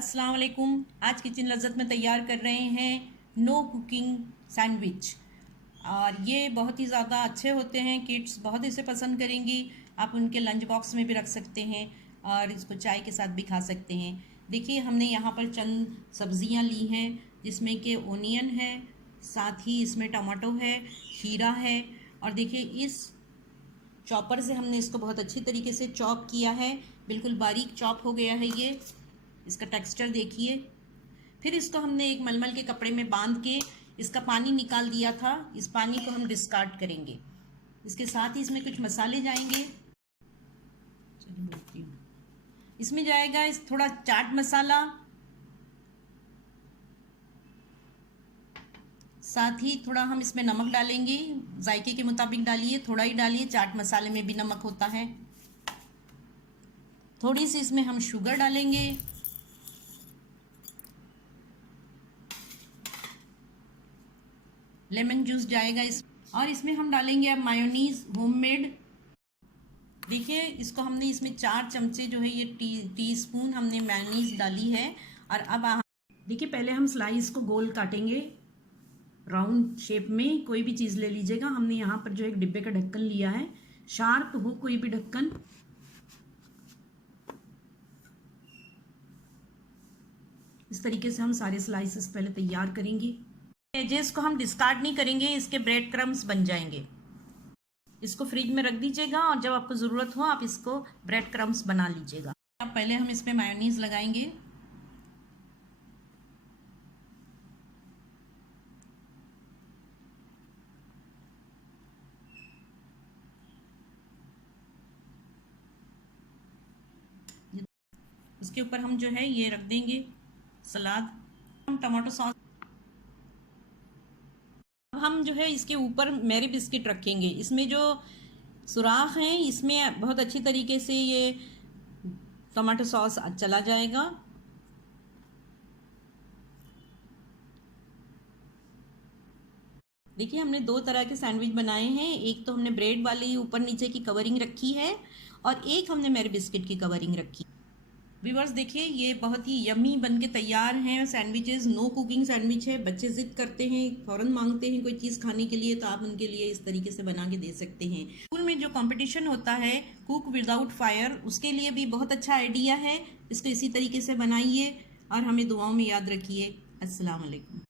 अस्सलाम वालेकुम। आज किचन लज़्ज़त में तैयार कर रहे हैं नो कुकिंग सैंडविच और ये बहुत ही ज़्यादा अच्छे होते हैं। किड्स बहुत इसे पसंद करेंगी। आप उनके लंच बॉक्स में भी रख सकते हैं और इसको चाय के साथ भी खा सकते हैं। देखिए हमने यहाँ पर चंद सब्जियाँ ली हैं जिसमें कि ओनियन है, साथ ही इसमें टमाटो है, खीरा है और देखिए इस चॉपर से हमने इसको बहुत अच्छी तरीके से चॉप किया है। बिल्कुल बारीक चॉप हो गया है ये। इसका टेक्सचर देखिए। फिर इसको हमने एक मलमल के कपड़े में बांध के इसका पानी निकाल दिया था। इस पानी को हम डिस्कार्ड करेंगे। इसके साथ ही इसमें कुछ मसाले जाएंगे। इसमें जाएगा थोड़ा चाट मसाला, साथ ही थोड़ा हम इसमें नमक डालेंगे। जायके के मुताबिक डालिए, थोड़ा ही डालिए, चाट मसाले में भी नमक होता है। थोड़ी सी इसमें हम शुगर डालेंगे। लेमन जूस जाएगा और इसमें हम डालेंगे अब मायोनीज होममेड। देखिए इसको हमने इसमें 4 चमचे जो है ये टीस्पून हमने मायोनीज डाली है। और अब देखिए पहले हम स्लाइस को गोल काटेंगे राउंड शेप में। कोई भी चीज़ ले लीजिएगा। हमने यहाँ पर जो एक डिब्बे का ढक्कन लिया है, शार्प हो कोई भी ढक्कन। इस तरीके से हम सारे स्लाइसेस पहले तैयार करेंगे। एजेस को हम डिस्कार्ड नहीं करेंगे, इसके ब्रेड क्रम्स बन जाएंगे। इसको फ्रिज में रख दीजिएगा और जब आपको ज़रूरत हो आप इसको ब्रेड क्रम्स बना लीजिएगा। अब पहले हम इसमें मायोनीज लगाएंगे। इसके ऊपर हम जो है ये रख देंगे सलाद। हम टमाटो सॉस, हम जो है इसके ऊपर मैरी बिस्किट रखेंगे। इसमें जो सुराख हैं इसमें बहुत अच्छी तरीके से ये टमाटो सॉस चला जाएगा। देखिए हमने 2 तरह के सैंडविच बनाए हैं। एक तो हमने ब्रेड वाली ऊपर नीचे की कवरिंग रखी है और एक हमने मैरी बिस्किट की कवरिंग रखी। व्यूअर्स देखिए ये बहुत ही यम्मी बन के तैयार हैं सैंडविचेस। नो कुकिंग सैंडविच है। बच्चे ज़िद करते हैं, फ़ौरन मांगते हैं कोई चीज़ खाने के लिए, तो आप उनके लिए इस तरीके से बना के दे सकते हैं। स्कूल में जो कंपटीशन होता है कुक विदाउट फायर, उसके लिए भी बहुत अच्छा आइडिया है। इसको इसी तरीके से बनाइए और हमें दुआओं में याद रखिए। अस्सलाम वालेकुम।